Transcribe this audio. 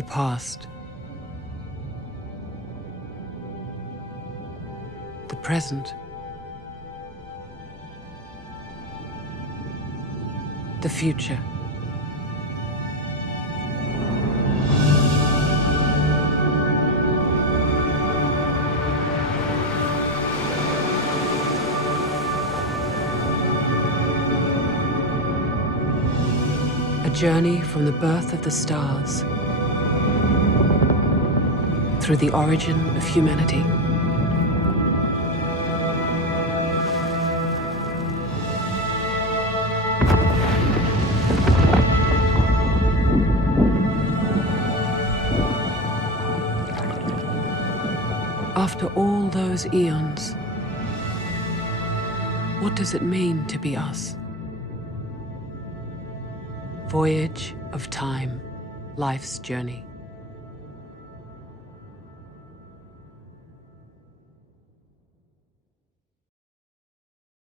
The past. The present. The future. A journey from the birth of the stars through the origin of humanity. After all those eons, what does it mean to be us? Voyage of time, life's journey.